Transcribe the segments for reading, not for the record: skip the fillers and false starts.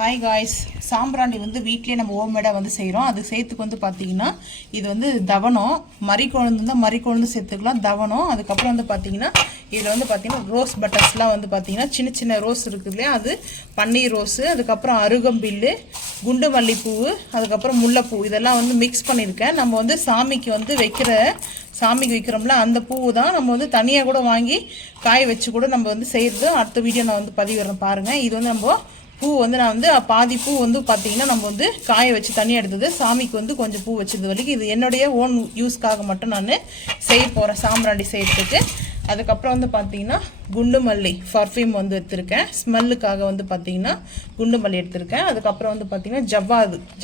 Hi guys, சாம்பிராணி வந்து வீட்லேயே நம்ம ஹோம்மேடாக வந்து செய்கிறோம். அது சேர்த்துக்கு வந்து பார்த்தீங்கன்னா இது வந்து தவனம், மறிக்கொழுந்து தான் மறிக்கொழுந்து சேர்த்துக்கலாம், தவனம். அதுக்கப்புறம் வந்து பார்த்தீங்கன்னா இதில் வந்து பார்த்தீங்கன்னா ரோஸ் பட்டர்ஸ்லாம் வந்து பார்த்தீங்கன்னா சின்ன சின்ன ரோஸ் இருக்குது இல்லையா, அது பன்னீர் ரோஸு, அதுக்கப்புறம் அருகம்பில்லு, குண்டு மல்லிப்பூவு, அதுக்கப்புறம் முல்லைப்பூ, இதெல்லாம் வந்து மிக்ஸ் பண்ணியிருக்கேன். நம்ம வந்து சாமிக்கு வந்து சாமிக்கு வைக்கிறோம்ல அந்த பூவு தான் நம்ம வந்து தனியாக கூட வாங்கி காய வச்சு கூட நம்ம வந்து செய்கிறது. அடுத்த வீடியோ நான் வந்து பதிவிடுறேன் பாருங்கள். இது வந்து நம்ம பூ வந்து நான் வந்து பாதி பூ வந்து பார்த்தீங்கன்னா நம்ம வந்து காய வச்சு தனியாக எடுத்தது, சாமிக்கு வந்து கொஞ்சம் பூ வச்சது வரைக்கும். இது என்னுடைய ஓன் யூஸ்க்காக மட்டும் நான் செய்ய போகிறேன் சாம்பிராண்டி செய்கிறதுக்கு. அதுக்கப்புறம் வந்து பார்த்தீங்கன்னா குண்டு மல்லி பர்ஃப்யூம் வந்து எடுத்திருக்கேன், ஸ்மெல்லுக்காக வந்து பார்த்தீங்கன்னா குண்டு மல்லி எடுத்திருக்கேன். அதுக்கப்புறம் வந்து பார்த்தீங்கன்னா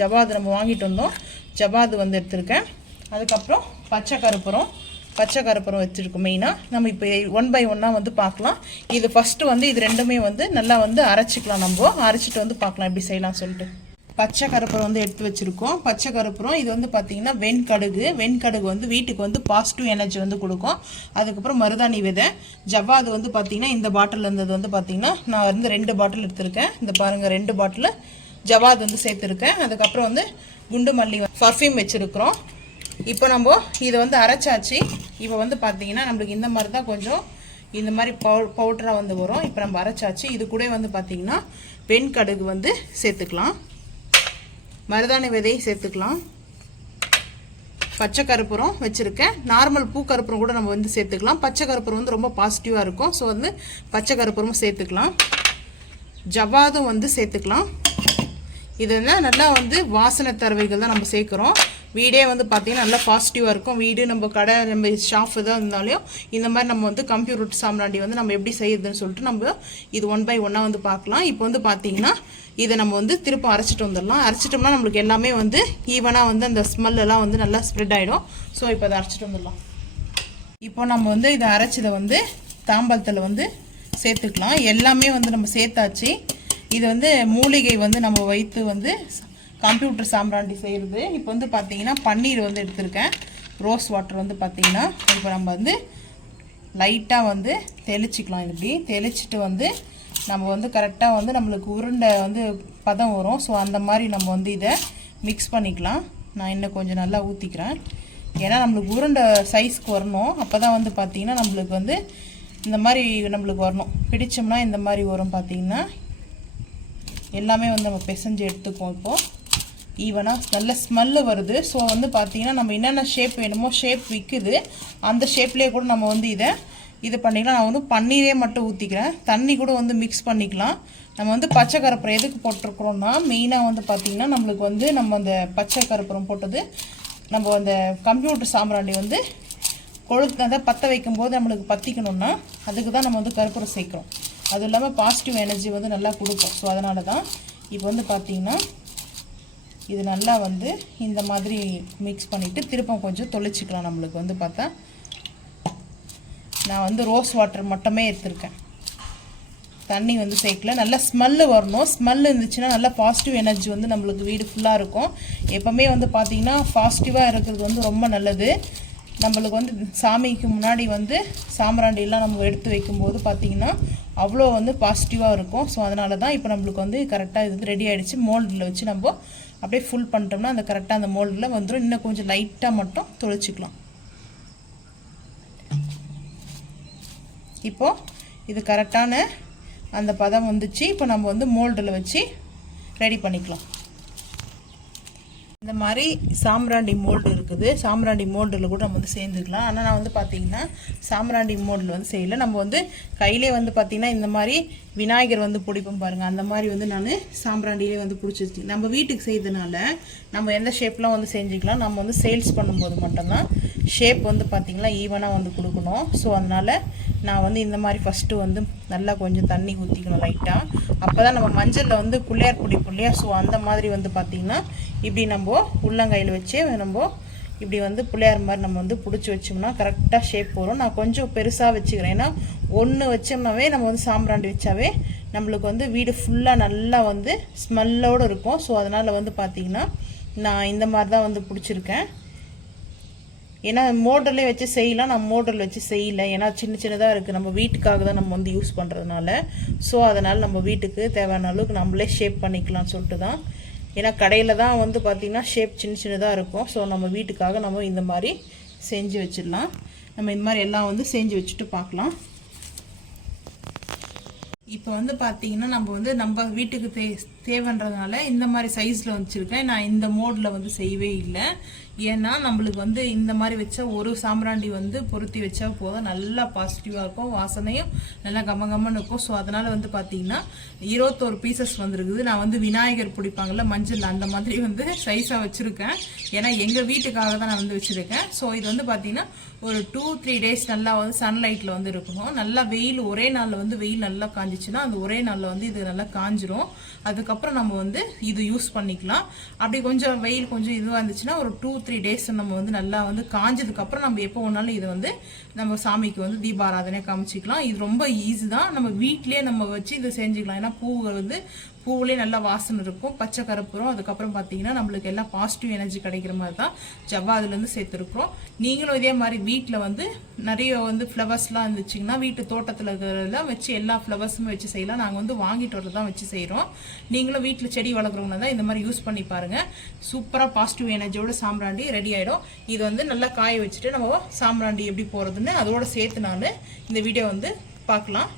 ஜவாது நம்ம வாங்கிட்டு வந்தோம், ஜவாது வந்து எடுத்திருக்கேன். அதுக்கப்புறம் பச்சை கருப்பூரம் வச்சுருக்கோம். மெயினாக நம்ம இப்போ 1 by 1 வந்து பார்க்கலாம். இது ஃபஸ்ட்டு வந்து இது ரெண்டுமே வந்து நல்லா வந்து அரைச்சிக்கலாம். நம்ம அரைச்சிட்டு வந்து பார்க்கலாம் எப்படி செய்யலாம் சொல்லிட்டு. பச்சை கருப்பூரம் வந்து எடுத்து வச்சுருக்கோம். பச்சை கருப்பூரம் இது வந்து பார்த்திங்கன்னா வெண்கடுகு வந்து வீட்டுக்கு வந்து பாசிட்டிவ் எனர்ஜி வந்து கொடுக்கும். அதுக்கப்புறம் மருதாணி விதை, ஜவ்வாது வந்து பார்த்திங்கன்னா இந்த பாட்டில் இருந்தது வந்து பார்த்திங்கன்னா நான் வந்து 2 பாட்டில் எடுத்திருக்கேன். இந்த பாருங்கள் 2 பாட்டில் ஜவ்வாது வந்து சேர்த்துருக்கேன். அதுக்கப்புறம் வந்து குண்டு மல்லி பர்ஃப்யூம் வச்சுருக்குறோம். இப்போ நம்ம இதை வந்து அரைச்சாச்சு. இப்போ வந்து பார்த்தீங்கன்னா நம்மளுக்கு இந்த மாதிரி தான் கொஞ்சம் இந்த மாதிரி பவுடராக வந்து வரும். இப்போ நம்ம அரைச்சாச்சு. இது கூட வந்து பார்த்திங்கன்னா வெண்கடுகு வந்து சேர்த்துக்கலாம், மருதாணி விதையை சேர்த்துக்கலாம், பச்சை கருப்பூரம் வச்சுருக்கேன், நார்மல் பூ கருப்பூரம் கூட நம்ம வந்து சேர்த்துக்கலாம். பச்சை கருப்பூரம் வந்து ரொம்ப பாசிட்டிவாக இருக்கும், ஸோ வந்து பச்சை கருப்பூரமும் சேர்த்துக்கலாம், ஜவ்வாதும் வந்து சேர்த்துக்கலாம். இதெல்லாம் நல்லா வந்து வாசனை தரவைகள் தான் நம்ம சேர்க்குறோம். வீடே வந்து பார்த்திங்கன்னா நல்லா பாசிட்டிவாக இருக்கும். வீடு நம்ம கடை நம்ம ஷாப் எதாக இருந்தாலும் இந்த மாதிரி நம்ம வந்து கம்ப்யூட்டர் சாம்பிராண்டி வந்து நம்ம எப்படி செய்யுதுன்னு சொல்லிட்டு நம்ம இது 1 by 1 வந்து பார்க்கலாம். இப்போ வந்து பார்த்திங்கன்னா இதை நம்ம வந்து திரும்ப அரைச்சிட்டு வந்துடலாம். அரைச்சிட்டோம்னா நம்மளுக்கு எல்லாமே வந்து ஈவனாக வந்து அந்த ஸ்மெல்லாம் வந்து நல்லா ஸ்ப்ரெட் ஆகிடும். ஸோ இப்போ அதை அரைச்சிட்டு வந்துடலாம். இப்போ நம்ம வந்து இதை அரைச்சதை வந்து தாம்பாளத்தில் வந்து சேர்த்துக்கலாம். எல்லாமே வந்து நம்ம சேர்த்தாச்சு. இது வந்து மூலிகை வந்து நம்ம வைத்து வந்து கம்ப்யூட்டர் சாம்பிராண்டி செய்கிறது. இப்போ வந்து பார்த்தீங்கன்னா பன்னீர் வந்து எடுத்திருக்கேன், ரோஸ் வாட்டர் வந்து பார்த்தீங்கன்னா இப்போ நம்ம வந்து லைட்டாக வந்து தெளிச்சிக்கலாம். இப்படி தெளிச்சிட்டு வந்து நம்ம வந்து கரெக்டாக வந்து நம்மளுக்கு உருண்டை வந்து பதம் வரும். ஸோ அந்த மாதிரி நம்ம வந்து இதை மிக்ஸ் பண்ணிக்கலாம். நான் இன்னும் கொஞ்சம் நல்லா ஊற்றிக்கிறேன், ஏன்னா நம்மளுக்கு உருண்டை சைஸ்க்கு வரணும். அப்போ தான் வந்து பார்த்திங்கன்னா நம்மளுக்கு வந்து இந்த மாதிரி நம்மளுக்கு வரணும். பிடிச்சோம்னா இந்த மாதிரி வரும். பார்த்திங்கன்னா எல்லாமே வந்து நம்ம பிசைஞ்சு எடுத்துக்குவோம். இப்போது ஈவனாக நல்ல ஸ்மெல்லு வருது. ஸோ வந்து பார்த்திங்கன்னா நம்ம என்னென்ன ஷேப் வேணுமோ ஷேப் விற்குது, அந்த ஷேப்லேயே கூட நம்ம வந்து இது பண்ணிக்கலாம். நான் வந்து பன்னீரே மட்டும் ஊற்றிக்கிறேன், தண்ணி கூட வந்து மிக்ஸ் பண்ணிக்கலாம். நம்ம வந்து பச்சை கருப்பூரம் எதுக்கு போட்டிருக்கிறோன்னா மெயினாக வந்து பார்த்திங்கன்னா நம்மளுக்கு வந்து நம்ம அந்த பச்சை கருப்பூரம் போட்டது நம்ம அந்த கம்ப்யூட்டர் சாம்பிராண்டி வந்து அதை பற்ற வைக்கும்போது நம்மளுக்கு பற்றிக்கணுன்னா அதுக்கு தான் நம்ம வந்து கருப்பூரம் சேர்க்குறோம். அது இல்லாமல் பாசிட்டிவ் எனர்ஜி வந்து நல்லா கொடுக்கும். ஸோ அதனால தான் இப்போ வந்து பார்த்திங்கன்னா இது நல்லா வந்து இந்த மாதிரி மிக்ஸ் பண்ணிவிட்டு திருப்பம் கொஞ்சம் தொளிச்சிக்கலாம். நம்மளுக்கு வந்து பார்த்தா நான் வந்து ரோஸ் வாட்டர் மட்டுமே எடுத்துருக்கேன், தண்ணி வந்து சேர்க்கல. நல்லா ஸ்மெல்லு வரணும். ஸ்மெல் இருந்துச்சுன்னா நல்லா பாசிட்டிவ் எனர்ஜி வந்து நம்மளுக்கு வீடு ஃபுல்லாக இருக்கும். எப்போவுமே வந்து பார்த்திங்கன்னா பாசிட்டிவாக இருக்கிறது வந்து ரொம்ப நல்லது. நம்மளுக்கு வந்து சாமிக்கு முன்னாடி வந்து சாம்பிராண்டிலாம் நம்ம எடுத்து வைக்கும்போது பார்த்திங்கன்னா அவ்வளோ வந்து பாசிட்டிவாக இருக்கும். ஸோ அதனால தான் இப்போ நம்மளுக்கு வந்து கரெக்டாக இது வந்து ரெடி ஆகிடுச்சு. மோல்டில் வச்சு நம்ம அப்படியே ஃபுல் பண்ணிட்டோம்னா அந்த கரெக்டாக அந்த மோல்டில் வந்துடும். இன்னும் கொஞ்சம் லைட்டாக மட்டும் தொளிச்சிக்கலாம். இப்போது இது கரெக்டான அந்த பதம் வந்துச்சு. இப்போ நம்ம வந்து மோல்டில் வச்சு ரெடி பண்ணிக்கலாம். இந்த மாதிரி சாம்பிராண்டி மோல்டு இருக்குது, சாம்பிராண்டி மோல்டில் கூட நம்ம வந்து சேர்ந்துக்கலாம். ஆனால் நான் வந்து பார்த்திங்கன்னா சாம்பிராண்டி மோல்டில் வந்து செய்யலை. நம்ம வந்து கையிலே வந்து பார்த்திங்கன்னா இந்த மாதிரி விநாயகர் வந்து பிடிப்போம் பாருங்கள், அந்த மாதிரி வந்து நான் சாம்பிராண்டிலே வந்து பிடிச்சிருச்சு. நம்ம வீட்டுக்கு செய்ததுனால நம்ம எந்த ஷேப்லாம் வந்து செஞ்சுக்கலாம். நம்ம வந்து சேல்ஸ் பண்ணும்போது மட்டும்தான் ஷேப் வந்து பார்த்திங்கன்னா ஈவனாக வந்து கொடுக்கணும். ஸோ அதனால் நான் வந்து இந்த மாதிரி ஃபஸ்ட்டு வந்து நல்லா கொஞ்சம் தண்ணி ஊற்றிக்கணும் லைட்டாக. அப்போ தான் நம்ம மஞ்சளில் வந்து பிள்ளையார் பிடிப்போம் இல்லையா, ஸோ அந்த மாதிரி வந்து பார்த்திங்கன்னா இப்படி நம்ம உள்ளங்கையில் வச்சே நம்ம இப்படி வந்து பிள்ளையார் மாதிரி நம்ம வந்து பிடிச்சி வச்சோம்னா கரெக்டாக ஷேப் வரும். நான் கொஞ்சம் பெருசாக வச்சுக்கிறேன், ஏன்னா ஒன்று வச்சோம்னாவே நம்ம வந்து சாம்பிராண்டி வச்சாவே நம்மளுக்கு வந்து வீடு ஃபுல்லாக நல்லா வந்து ஸ்மெல்லோடு இருக்கும். ஸோ அதனால் வந்து பார்த்திங்கன்னா நான் இந்த மாதிரி தான் வந்து பிடிச்சிருக்கேன். ஏன்னா மோட்டர்லேயே வச்சு செய்யலாம், நம்ம மோட்டரில் வச்சு செய்யலை. ஏன்னா சின்ன சின்னதாக இருக்குது, நம்ம வீட்டுக்காக தான் நம்ம வந்து யூஸ் பண்ணுறதுனால. ஸோ அதனால் நம்ம வீட்டுக்கு தேவையான அளவுக்கு நம்மளே ஷேப் பண்ணிக்கலாம்னு சொல்லிட்டு தான். ஏன்னா கடையில் தான் வந்து பார்த்திங்கன்னா ஷேப் சின்ன சின்னதாக இருக்கும். ஸோ நம்ம வீட்டுக்காக நம்ம இந்த மாதிரி செஞ்சு வச்சிடலாம். நம்ம இந்த மாதிரி எல்லாம் வந்து செஞ்சு வச்சுட்டு பார்க்கலாம். இப்போ வந்து பார்த்தீங்கன்னா நம்ம வீட்டுக்கு தேவைன்றதுனால இந்த மாதிரி சைஸில் வச்சுருக்கேன். நான் இந்த மோடில் வந்து செய்யவே இல்லை. ஏன்னா நம்மளுக்கு வந்து இந்த மாதிரி வச்சா ஒரு சாம்பிராண்டி வந்து பொருத்தி வச்சா போதும், நல்லா பாசிட்டிவாக இருக்கும், வாசனையும் நல்லா கம்மன்னு இருக்கும். ஸோ அதனால் வந்து பார்த்தீங்கன்னா 21 பீசஸ் வந்துருக்குது. நான் வந்து விநாயகர் பிடிப்பாங்கள்ல மஞ்சள், அந்த மாதிரி வந்து சைஸாக வச்சுருக்கேன். ஏன்னா எங்கள் வீட்டுக்காக தான் நான் வந்து வச்சுருக்கேன். ஸோ இது வந்து பார்த்தீங்கன்னா ஒரு 2-3 டேஸ் நல்லா வந்து சன்லைட்டில் வந்து இருக்கணும். நல்லா வெயில் ஒரே நாளில் வந்து வெயில் நல்லா காஞ்சிச்சுன்னா அந்த ஒரே நாளில் வந்து இது நல்லா காஞ்சிரும். அதுக்கப்புறம் நம்ம வந்து இது யூஸ் பண்ணிக்கலாம். அப்படி கொஞ்சம் வெயில் கொஞ்சம் இதுவாக இருந்துச்சுன்னா ஒரு 2-3 டேஸ் நம்ம வந்து நல்லா வந்து காஞ்சதுக்கப்புறம் நம்ம எப்போ வேணாலும் இதை வந்து நம்ம சாமிக்கு வந்து தீபாராதனை காமிச்சிக்கலாம். இது ரொம்ப ஈஸி தான், நம்ம வீட்டிலே நம்ம வச்சு இதை செஞ்சுக்கலாம். ஏன்னா பூவுகள் வந்து பூவிலே நல்லா வாசனை இருக்கும், பச்சை கருப்புறம். அதுக்கப்புறம் பார்த்தீங்கன்னா நம்மளுக்கு எல்லாம் பாசிட்டிவ் எனர்ஜி கிடைக்கிற மாதிரி தான் ஜவ்வா அதுலேருந்து சேர்த்துருக்குறோம். நீங்களும் இதே மாதிரி வீட்டில் வந்து நிறைய வந்து ஃப்ளவர்ஸ்லாம் இருந்துச்சிங்கன்னா வீட்டு தோட்டத்தில் இருக்கிறதெல்லாம் வச்சு எல்லா ஃப்ளவர்ஸுமே வச்சு செய்யலாம். நாங்கள் வந்து வாங்கிட்டு வரது தான் வச்சு செய்கிறோம். நீங்களும் வீட்டில் செடி வளர்க்குறவங்க தான் இந்த மாதிரி யூஸ் பண்ணி பாருங்கள். சூப்பராக பாசிட்டிவ் எனர்ஜியோட சாம்பிராண்டி ரெடி ஆகிடும். இது வந்து நல்லா காய வச்சுட்டு நம்ம சாம்பிராண்டி எப்படி போகிறதுன்னு அதோட சேர்த்து நான் இந்த வீடியோ வந்து பார்க்கலாம்.